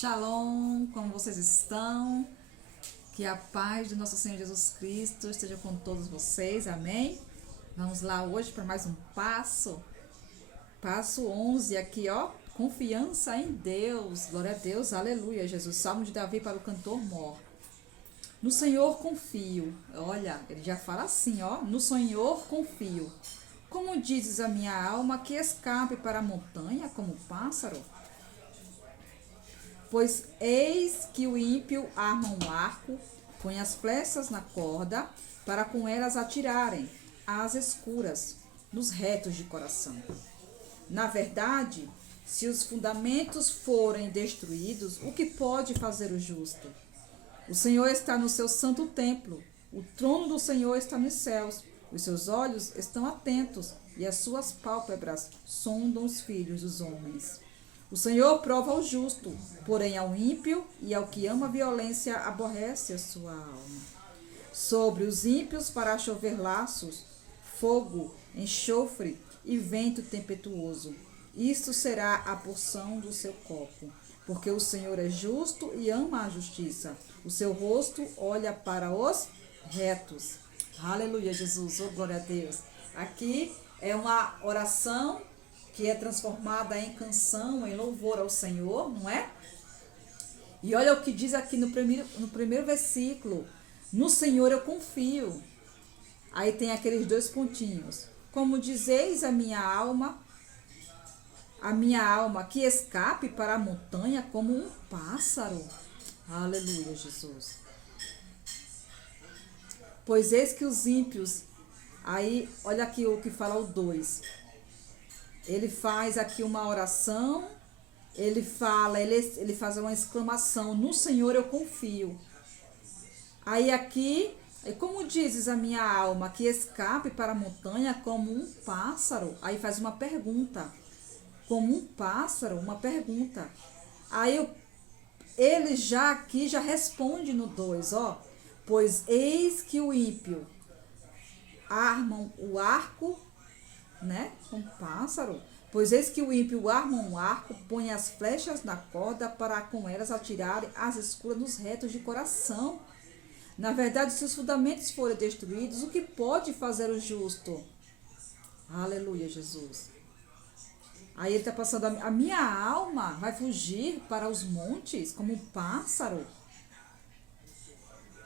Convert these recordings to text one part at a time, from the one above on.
Shalom, como vocês estão? Que a paz do nosso Senhor Jesus Cristo esteja com todos vocês, amém? Vamos lá hoje para mais um passo 11 aqui, ó, confiança em Deus, glória a Deus, aleluia, Jesus, Salmo de Davi para o cantor mor. No Senhor confio, olha, ele já fala assim, ó, no Senhor confio. Como dizes a minha alma, que escape para a montanha como pássaro? Pois eis que o ímpio arma um arco, põe as flechas na corda, para com elas atirarem às escuras, nos retos de coração. Na verdade, se os fundamentos forem destruídos, o que pode fazer o justo? O Senhor está no seu santo templo, o trono do Senhor está nos céus, os seus olhos estão atentos e as suas pálpebras sondam os filhos dos homens. O Senhor prova o justo, porém ao ímpio e ao que ama a violência aborrece a sua alma. Sobre os ímpios fará chover laços, fogo, enxofre e vento tempestuoso. Isto será a porção do seu copo, porque o Senhor é justo e ama a justiça. O seu rosto olha para os retos. Aleluia, Jesus, oh, glória a Deus. Aqui é uma oração que é transformada em canção, em louvor ao Senhor, não é? E olha o que diz aqui no primeiro versículo. No Senhor eu confio. Aí tem aqueles dois pontinhos. Como dizeis a minha alma, que escape para a montanha como um pássaro. Aleluia, Jesus. Pois eis que os ímpios, aí olha aqui o que fala o 2. Ele faz aqui uma oração, ele faz uma exclamação, no Senhor eu confio. Aí aqui, como dizes a minha alma, que escape para a montanha como um pássaro. Aí faz uma pergunta, como um pássaro, uma pergunta. Aí ele já aqui já responde no 2, ó. Pois eis que o ímpio armam o arco, né? Um pássaro. Pois eis que o ímpio arma um arco, põe as flechas na corda para com elas atirarem as escuras nos retos de coração. Na verdade, se os fundamentos forem destruídos, o que pode fazer o justo? Aleluia, Jesus. Aí ele está passando, a minha alma vai fugir para os montes como um pássaro.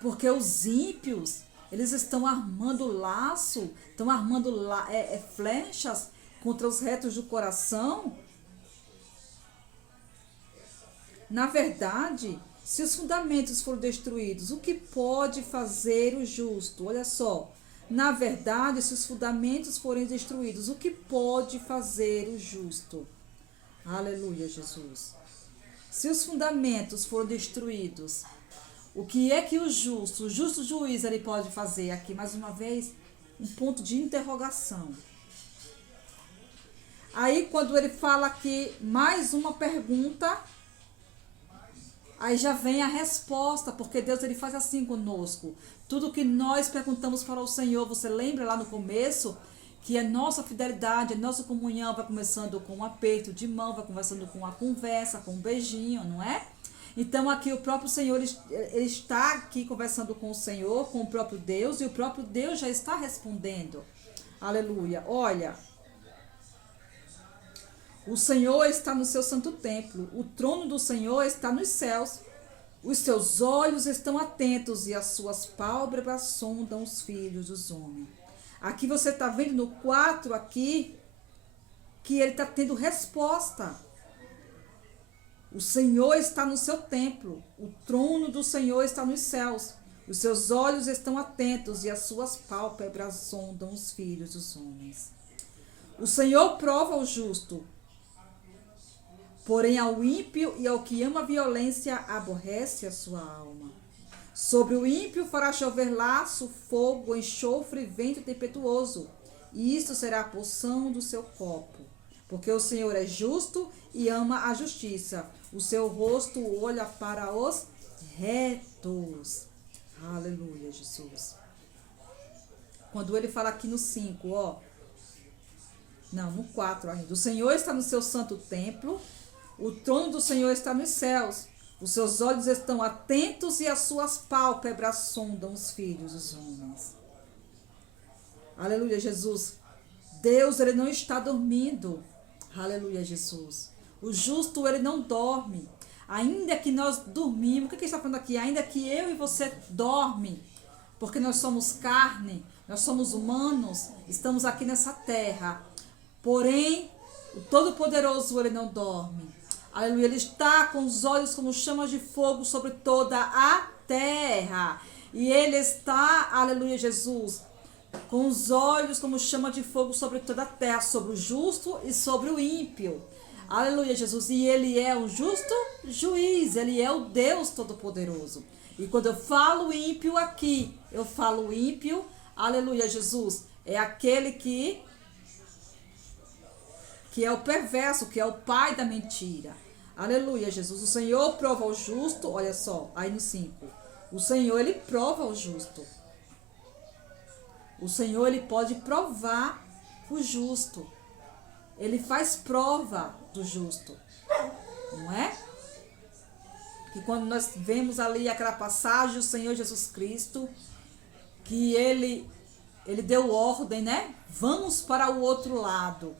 Porque os ímpios, eles estão armando laço, estão armando flechas contra os retos do coração. Na verdade, se os fundamentos forem destruídos, o que pode fazer o justo? Olha só. Na verdade, se os fundamentos forem destruídos, o que pode fazer o justo? Aleluia, Jesus. Se os fundamentos forem destruídos, o que é que o justo juiz, ele pode fazer? Aqui, mais uma vez, um ponto de interrogação. Aí, quando ele fala aqui, mais uma pergunta, aí já vem a resposta, porque Deus, ele faz assim conosco. Tudo que nós perguntamos para o Senhor, você lembra lá no começo, que a nossa fidelidade, a nossa comunhão vai começando com um aperto de mão, vai começando com uma conversa, com um beijinho, não é? Então aqui o próprio Senhor, ele está aqui conversando com o Senhor, com o próprio Deus, e o próprio Deus já está respondendo. Aleluia. Olha, o Senhor está no seu santo templo, o trono do Senhor está nos céus, os seus olhos estão atentos e as suas pálpebras sondam os filhos dos homens. Aqui você está vendo no 4 aqui, que ele está tendo resposta. O Senhor está no seu templo, o trono do Senhor está nos céus, os seus olhos estão atentos e as suas pálpebras sondam os filhos dos homens. O Senhor prova o justo, porém ao ímpio e ao que ama a violência aborrece a sua alma. Sobre o ímpio fará chover laço, fogo, enxofre e vento tempestuoso, e isto será a porção do seu copo. Porque o Senhor é justo e ama a justiça. O seu rosto olha para os retos. Aleluia, Jesus. Quando ele fala aqui no 5, ó. Não, no 4 ainda. O Senhor está no seu santo templo. O trono do Senhor está nos céus. Os seus olhos estão atentos e as suas pálpebras sondam os filhos dos homens. Aleluia, Jesus. Deus, ele não está dormindo. Aleluia, Jesus. O justo, ele não dorme. Ainda que nós dormimos, o que ele está falando aqui? Ainda que eu e você dorme, porque nós somos carne, nós somos humanos, estamos aqui nessa terra. Porém, o Todo-Poderoso, ele não dorme. Aleluia, ele está com os olhos como chamas de fogo sobre toda a terra. E ele está, aleluia, Jesus, com os olhos como chama de fogo sobre toda a terra, sobre o justo e sobre o ímpio. Aleluia, Jesus. E ele é o justo juiz, ele é o Deus Todo-Poderoso. E quando eu falo ímpio aqui, eu falo ímpio, aleluia, Jesus, é aquele que é o perverso, que é o pai da mentira. Aleluia, Jesus. O Senhor prova o justo, olha só, aí no 5. O Senhor, ele prova o justo. O Senhor, ele pode provar o justo. Ele faz prova do justo. Não é? Que quando nós vemos ali aquela passagem, o Senhor Jesus Cristo, que ele deu ordem, né? Vamos para o outro lado.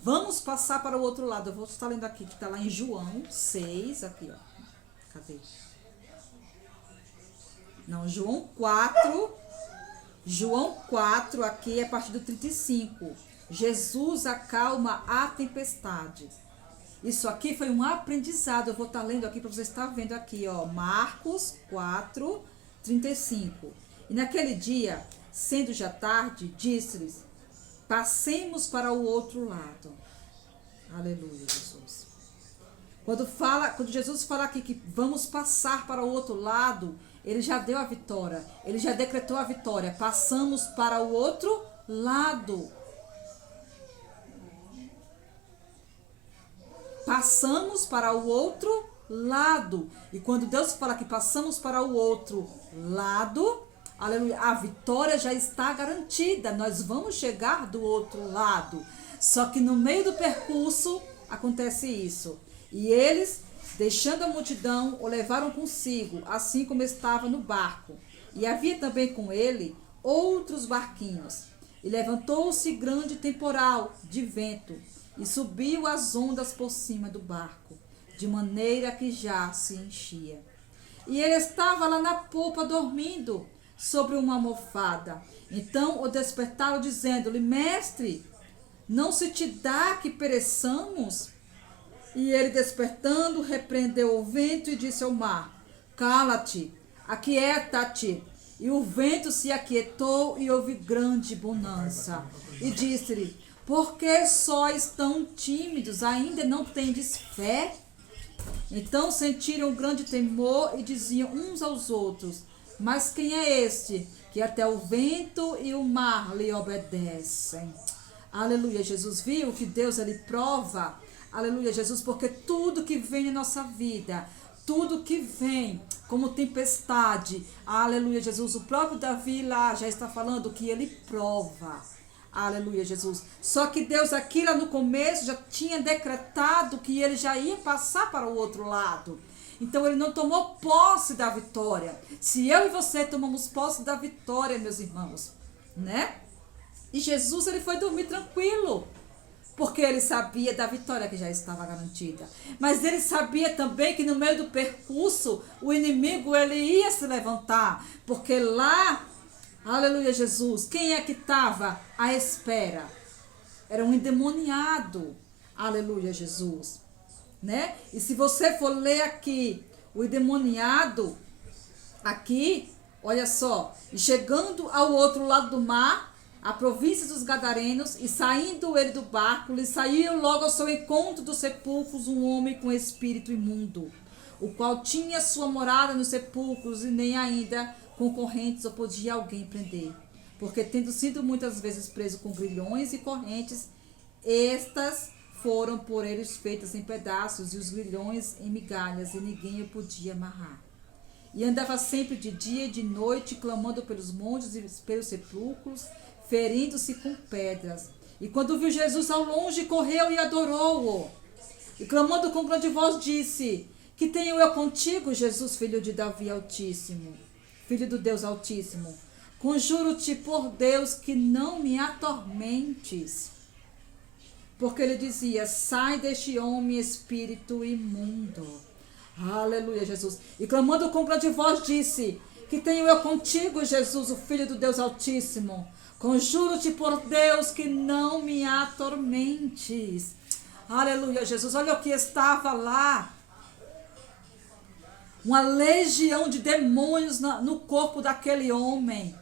Vamos passar para o outro lado. Eu vou estar lendo aqui, que está lá em João 6, aqui, ó. Cadê? Não, João 4. João 4, aqui, a partir do 35. Jesus acalma a tempestade. Isso aqui foi um aprendizado. Eu vou estar lendo aqui para você estar vendo aqui, ó. Marcos 4, 35. E naquele dia, sendo já tarde, disse-lhes: passemos para o outro lado. Aleluia, Jesus. Quando Jesus fala aqui que vamos passar para o outro lado, ele já deu a vitória. Ele já decretou a vitória. Passamos para o outro lado. Passamos para o outro lado. E quando Deus fala que passamos para o outro lado, aleluia, a vitória já está garantida. Nós vamos chegar do outro lado. Só que no meio do percurso acontece isso. E eles, deixando a multidão, o levaram consigo, assim como estava no barco. E havia também com ele outros barquinhos. E levantou-se grande temporal de vento, e subiu as ondas por cima do barco, de maneira que já se enchia. E ele estava lá na popa dormindo, sobre uma almofada. Então o despertaram, dizendo-lhe: mestre, não se te dá que pereçamos? E ele, despertando, repreendeu o vento e disse ao mar: cala-te, aquieta-te. E o vento se aquietou e houve grande bonança. E disse-lhe: por que sois tão tímidos? Ainda não tendes fé? Então sentiram grande temor e diziam uns aos outros: mas quem é este que até o vento e o mar lhe obedecem? Aleluia, Jesus. Viu que Deus, ele prova, aleluia, Jesus, porque tudo que vem na nossa vida, tudo que vem como tempestade, aleluia, Jesus, o próprio Davi lá já está falando que ele prova. Aleluia, Jesus. Só que Deus aqui lá no começo já tinha decretado que ele já ia passar para o outro lado. Então ele não tomou posse da vitória. Se eu e você tomamos posse da vitória, meus irmãos, né? E Jesus, ele foi dormir tranquilo, porque ele sabia da vitória que já estava garantida. Mas ele sabia também que no meio do percurso o inimigo, ele ia se levantar, porque lá, aleluia, Jesus, quem é que estava à espera? Era um endemoniado. Aleluia, Jesus. Né? E se você for ler aqui, o endemoniado, aqui, olha só, e chegando ao outro lado do mar, a província dos Gadarenos, e saindo ele do barco, lhe saiu logo ao seu encontro dos sepulcros um homem com espírito imundo, o qual tinha sua morada nos sepulcros, e nem ainda com correntes ou podia alguém prender, porque tendo sido muitas vezes preso com grilhões e correntes, estas foram por eles feitas em pedaços, e os grilhões em migalhas, e ninguém o podia amarrar. E andava sempre de dia e de noite, clamando pelos montes e pelos sepulcros, ferindo-se com pedras. E quando viu Jesus ao longe, correu e adorou-o. E clamando com grande voz disse: que tenho eu contigo, Jesus, filho de Davi Altíssimo, filho do Deus Altíssimo? Conjuro-te por Deus que não me atormentes. Porque ele dizia: sai deste homem, espírito imundo. Aleluia, Jesus. E clamando com grande voz disse: que tenho eu contigo, Jesus, o filho do Deus Altíssimo? Conjuro-te por Deus que não me atormentes. Aleluia, Jesus. Olha o que estava lá. Uma legião de demônios no corpo daquele homem.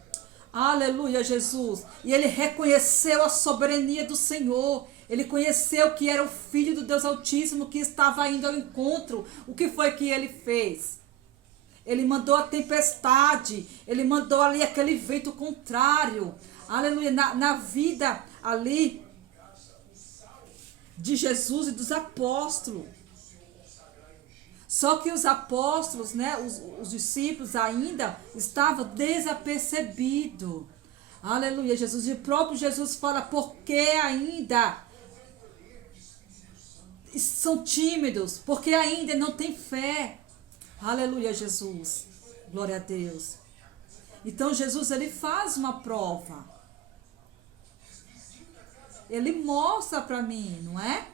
Aleluia, Jesus. E ele reconheceu a soberania do Senhor. Ele conheceu que era o Filho do Deus Altíssimo que estava indo ao encontro. O que foi que ele fez? Ele mandou a tempestade. Ele mandou ali aquele vento contrário. Aleluia. Na vida ali de Jesus e dos apóstolos. Só que os apóstolos, né, os discípulos ainda estavam desapercebidos. Aleluia, Jesus. E o próprio Jesus fala: porque ainda são tímidos, porque ainda não têm fé. Aleluia, Jesus. Glória a Deus. Então Jesus, ele faz uma prova. Ele mostra para mim, não é?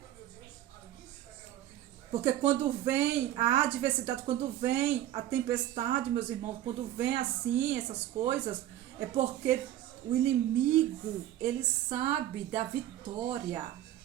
Porque quando vem a adversidade, quando vem a tempestade, meus irmãos, quando vem assim essas coisas, é porque o inimigo, ele sabe da vitória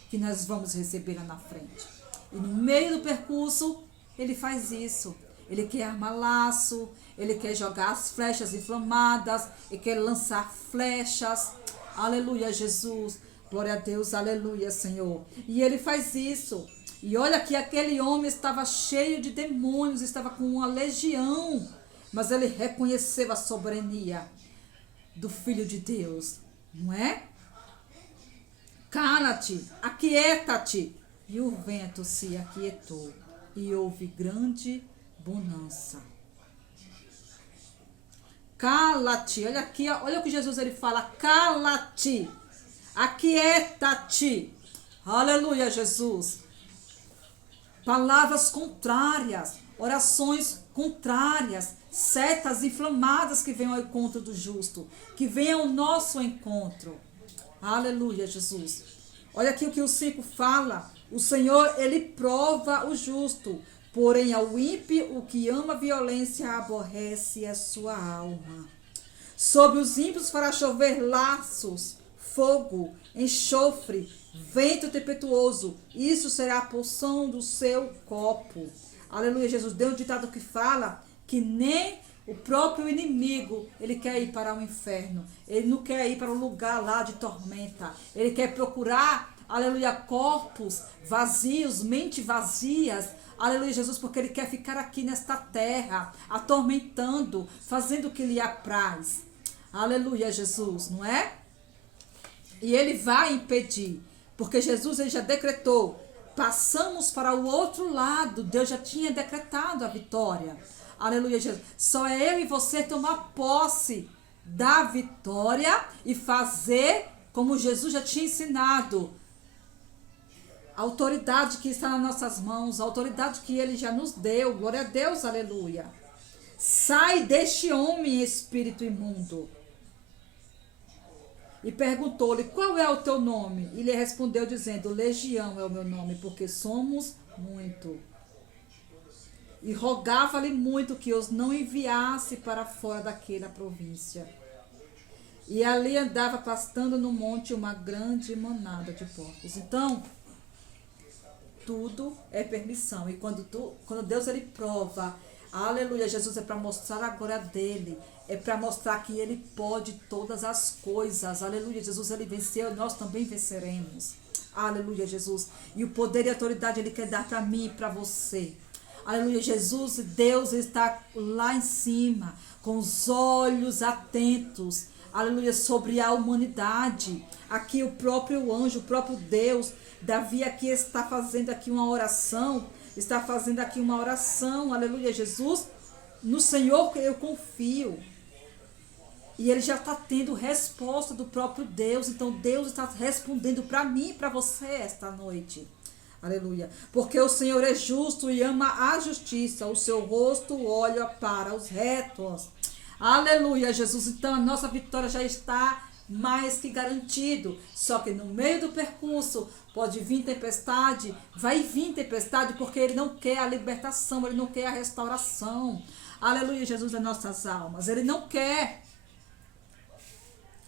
que nós vamos receber lá na frente. E no meio do percurso, ele faz isso. Ele quer armar laço, ele quer jogar as flechas inflamadas, ele quer lançar flechas. Aleluia, Jesus. Glória a Deus, aleluia, Senhor. E ele faz isso. E olha que aquele homem estava cheio de demônios, estava com uma legião. Mas ele reconheceu a soberania do Filho de Deus, não é? Cala-te, aquieta-te. E o vento se aquietou e houve grande bonança. Cala-te, olha aqui, olha o que Jesus ele fala: cala-te, aquieta-te. Aleluia, Jesus. Palavras contrárias, orações contrárias, setas inflamadas que venham ao encontro do justo, que venham ao nosso encontro. Aleluia, Jesus. Olha aqui o que o 5 fala: o Senhor, ele prova o justo, porém ao ímpio, o que ama a violência, aborrece a sua alma. Sobre os ímpios fará chover laços, fogo, enxofre, vento tempestuoso. Isso será a porção do seu copo. Aleluia, Jesus. Deu um ditado que fala que nem o próprio inimigo, ele quer ir para o inferno. Ele não quer ir para um lugar lá de tormenta. Ele quer procurar, aleluia, corpos vazios, mentes vazias. Aleluia, Jesus, porque ele quer ficar aqui nesta terra, atormentando, fazendo o que lhe apraz. Aleluia, Jesus, não é? E ele vai impedir, porque Jesus ele já decretou: passamos para o outro lado. Deus já tinha decretado a vitória. Aleluia, Jesus. Só é eu e você tomar posse da vitória e fazer como Jesus já tinha ensinado. A autoridade que está nas nossas mãos, a autoridade que ele já nos deu. Glória a Deus, aleluia. Sai deste homem, espírito imundo. E perguntou-lhe: qual é o teu nome? E lhe respondeu dizendo: Legião é o meu nome, porque somos muito. E rogava-lhe muito que os não enviasse para fora daquela província. E ali andava pastando no monte uma grande manada de porcos. Então, tudo é permissão. E quando Deus ele prova, aleluia, Jesus, é para mostrar a glória dele. É para mostrar que ele pode todas as coisas. Aleluia, Jesus, ele venceu, nós também venceremos. Aleluia, Jesus. E o poder e a autoridade ele quer dar para mim e para você. Aleluia, Jesus, Deus está lá em cima, com os olhos atentos. Aleluia, sobre a humanidade. Aqui o próprio anjo, o próprio Deus, Davi aqui está fazendo aqui uma oração. Está fazendo aqui uma oração. Aleluia, Jesus. No Senhor eu confio. E ele já está tendo resposta do próprio Deus. Então Deus está respondendo para mim e para você esta noite. Aleluia. Porque o Senhor é justo e ama a justiça. O seu rosto olha para os retos. Aleluia, Jesus. Então a nossa vitória já está mais que garantido. Só que no meio do percurso pode vir tempestade, vai vir tempestade, porque ele não quer a libertação, ele não quer a restauração. Aleluia, Jesus, das nossas almas. Ele não quer.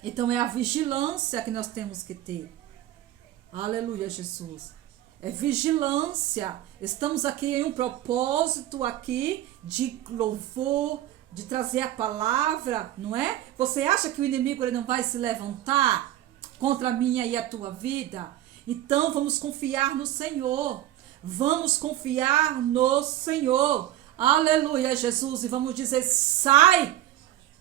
Então é a vigilância que nós temos que ter. Aleluia, Jesus. É vigilância. Estamos aqui em um propósito aqui de louvor, de trazer a palavra, não é? Você acha que o inimigo ele não vai se levantar contra a minha e a tua vida? Então vamos confiar no Senhor. Vamos confiar no Senhor. Aleluia, Jesus. E vamos dizer, sai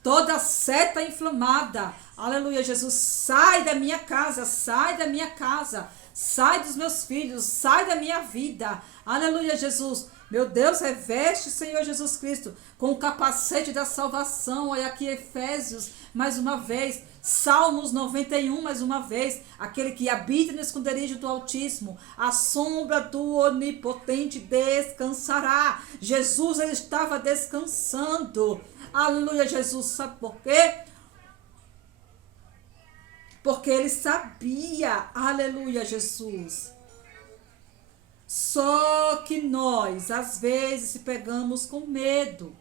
toda seta inflamada. Aleluia, Jesus. Sai da minha casa, sai da minha casa. Sai dos meus filhos, sai da minha vida. Aleluia, Jesus. Meu Deus, reveste, Senhor Jesus Cristo, com o capacete da salvação. Olha aqui Efésios, mais uma vez. Salmos 91, mais uma vez. Aquele que habita no esconderijo do Altíssimo, a sombra do Onipotente descansará. Jesus, ele estava descansando. Aleluia, Jesus. Sabe por quê? Porque ele sabia, aleluia, Jesus. Só que nós, às vezes, se pegamos com medo.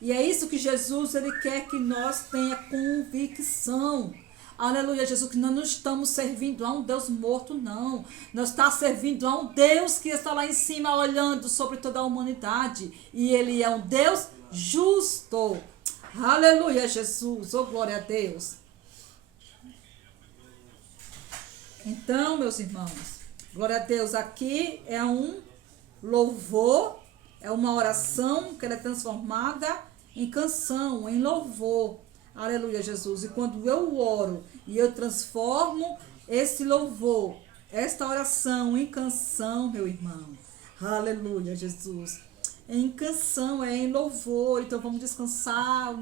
E é isso que Jesus, ele quer que nós tenha convicção. Aleluia, Jesus, que nós não estamos servindo a um Deus morto, não. Nós estamos servindo a um Deus que está lá em cima, olhando sobre toda a humanidade. E ele é um Deus justo. Aleluia, Jesus. Oh, glória a Deus. Então, meus irmãos, glória a Deus, aqui é um louvor, é uma oração que ela é transformada em canção, em louvor. Aleluia, Jesus. E quando eu oro e eu transformo esse louvor, esta oração em canção, meu irmão, aleluia, Jesus, em canção, é em louvor. Então vamos descansar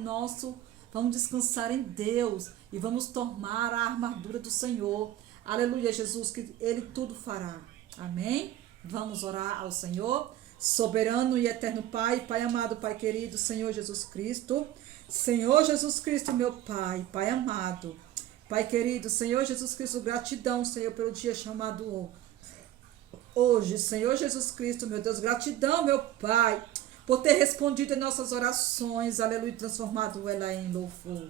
vamos descansar em Deus e vamos tomar a armadura do Senhor. Aleluia, Jesus, que ele tudo fará. Amém? Vamos orar ao Senhor. Soberano e eterno Pai, Pai amado, Pai querido, Senhor Jesus Cristo. Senhor Jesus Cristo, meu Pai, Pai amado, Pai querido, Senhor Jesus Cristo, gratidão, Senhor, pelo dia chamado hoje. Senhor Jesus Cristo, meu Deus, gratidão, meu Pai, por ter respondido em nossas orações, aleluia, transformado ela em louvor.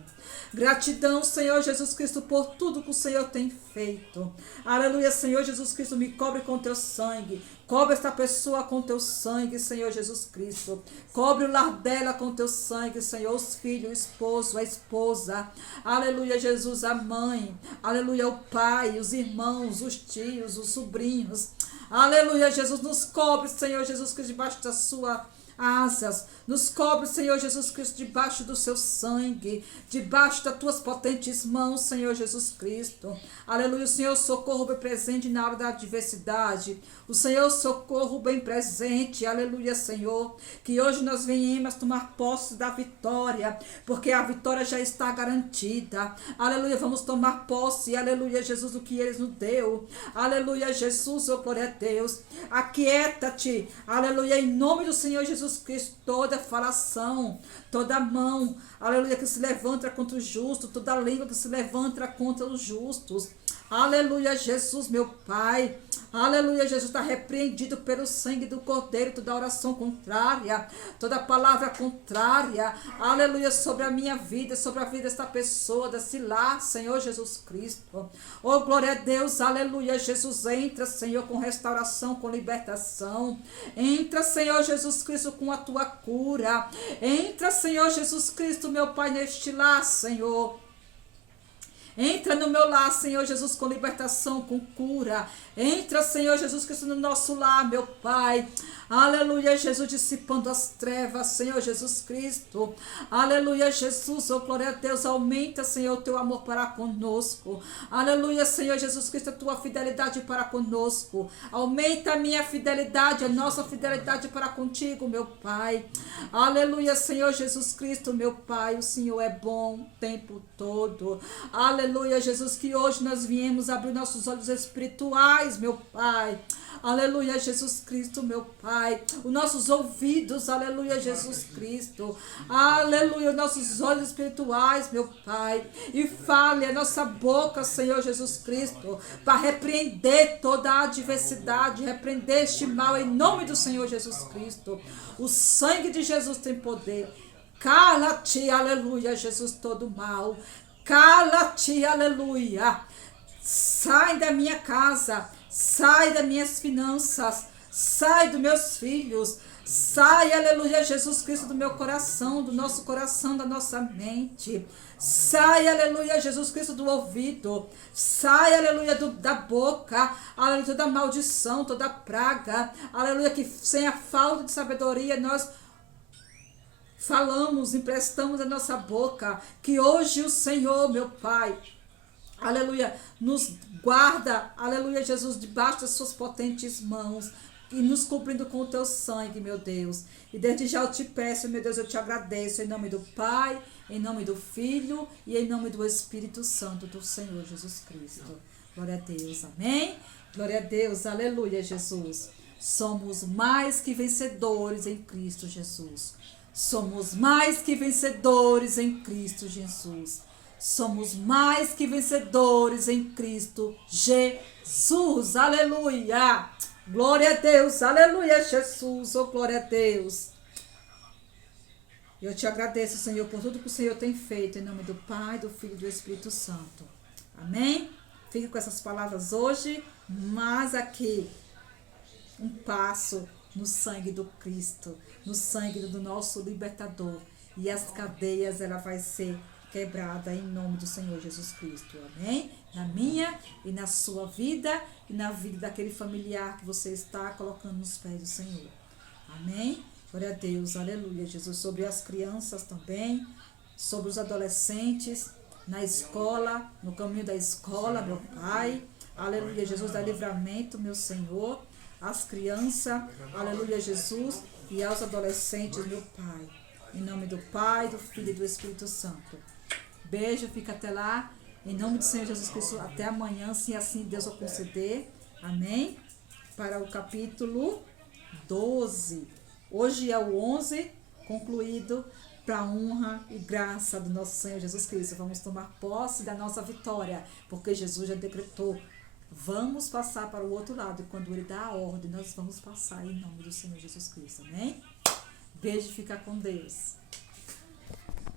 Gratidão, Senhor Jesus Cristo, por tudo que o Senhor tem feito. Aleluia, Senhor Jesus Cristo, me cobre com teu sangue. Cobre esta pessoa com teu sangue, Senhor Jesus Cristo. Cobre o lar dela com teu sangue, Senhor, os filhos, o esposo, a esposa. Aleluia, Jesus, a mãe. Aleluia, o pai, os irmãos, os tios, os sobrinhos. Aleluia, Jesus, nos cobre, Senhor Jesus Cristo, debaixo da sua asas. Nos cobre, Senhor Jesus Cristo, debaixo do seu sangue, debaixo das tuas potentes mãos, Senhor Jesus Cristo. Aleluia, o Senhor socorro bem presente na hora da adversidade. O Senhor socorro bem presente, aleluia, Senhor. Que hoje nós venhamos tomar posse da vitória, porque a vitória já está garantida. Aleluia, vamos tomar posse, aleluia, Jesus, do que Ele nos deu. Aleluia, Jesus, oh glória a Deus. Aquieta-te, aleluia, em nome do Senhor Jesus Cristo, toda falação, toda mão, aleluia, que se levanta contra o justo, toda língua que se levanta contra os justos. Aleluia, Jesus, meu Pai. Aleluia, Jesus, está repreendido pelo sangue do Cordeiro, toda oração contrária, toda palavra contrária, aleluia, sobre a minha vida, sobre a vida desta pessoa, desse lar, Senhor Jesus Cristo. Oh, glória a Deus, aleluia, Jesus, entra, Senhor, com restauração, com libertação. Entra, Senhor Jesus Cristo, com a tua cura. Entra, Senhor Jesus Cristo, meu Pai, neste lar, Senhor. Entra no meu lar, Senhor Jesus, com libertação, com cura. Entra, Senhor Jesus Cristo, no nosso lar, meu Pai. Aleluia, Jesus, dissipando as trevas, Senhor Jesus Cristo. Aleluia, Jesus, oh glória a Deus, aumenta, Senhor, o teu amor para conosco. Aleluia, Senhor Jesus Cristo, a tua fidelidade para conosco. Aumenta a minha fidelidade, a nossa fidelidade para contigo, meu Pai. Aleluia, Senhor Jesus Cristo, meu Pai, o Senhor é bom o tempo todo. Aleluia, Jesus, que hoje nós viemos abrir nossos olhos espirituais, meu Pai. Aleluia, Jesus Cristo, meu Pai. Os nossos ouvidos, aleluia, Jesus Cristo. Aleluia, os nossos olhos espirituais, meu Pai. E fale a nossa boca, Senhor Jesus Cristo, para repreender toda a adversidade, repreender este mal em nome do Senhor Jesus Cristo. O sangue de Jesus tem poder. Cala-te, aleluia, Jesus, todo mal. Cala-te, aleluia. Sai da minha casa. Sai das minhas finanças, sai dos meus filhos, sai, aleluia, Jesus Cristo, do meu coração, do nosso coração, da nossa mente. Sai, aleluia, Jesus Cristo, do ouvido. Sai, aleluia, da boca. Aleluia, toda maldição, toda praga. Aleluia, que sem a falta de sabedoria nós falamos, emprestamos a nossa boca. Que hoje o Senhor, meu Pai, aleluia, nos guarda, aleluia, Jesus, debaixo das suas potentes mãos e nos cobrindo com o teu sangue, meu Deus. E desde já eu te peço, meu Deus, eu te agradeço em nome do Pai, em nome do Filho e em nome do Espírito Santo do Senhor Jesus Cristo. Glória a Deus, amém? Glória a Deus, aleluia, Jesus. Somos mais que vencedores em Cristo Jesus. Somos mais que vencedores em Cristo Jesus. Somos mais que vencedores em Cristo Jesus. Aleluia. Glória a Deus. Aleluia, Jesus. Oh, glória a Deus. Eu te agradeço, Senhor, por tudo que o Senhor tem feito. Em nome do Pai, do Filho e do Espírito Santo. Amém? Fique com essas palavras hoje. Mas aqui, um passo no sangue do Cristo. No sangue do nosso libertador. E as cadeias, ela vai ser quebrada em nome do Senhor Jesus Cristo, amém? Na minha e na sua vida e na vida daquele familiar que você está colocando nos pés do Senhor, amém? Glória a Deus, aleluia, Jesus, sobre as crianças também, sobre os adolescentes, na escola, no caminho da escola, meu Pai, aleluia, Jesus, dá livramento, meu Senhor, às crianças, aleluia, Jesus, e aos adolescentes, meu Pai, em nome do Pai, do Filho e do Espírito Santo. Beijo, fica até lá. Em nome do Senhor Jesus Cristo, até amanhã, se assim Deus o conceder. Amém? Para o capítulo 12. Hoje é o 11, concluído para a honra e graça do nosso Senhor Jesus Cristo. Vamos tomar posse da nossa vitória, porque Jesus já decretou. Vamos passar para o outro lado. E quando Ele dá a ordem, nós vamos passar em nome do Senhor Jesus Cristo. Amém? Beijo, fica com Deus.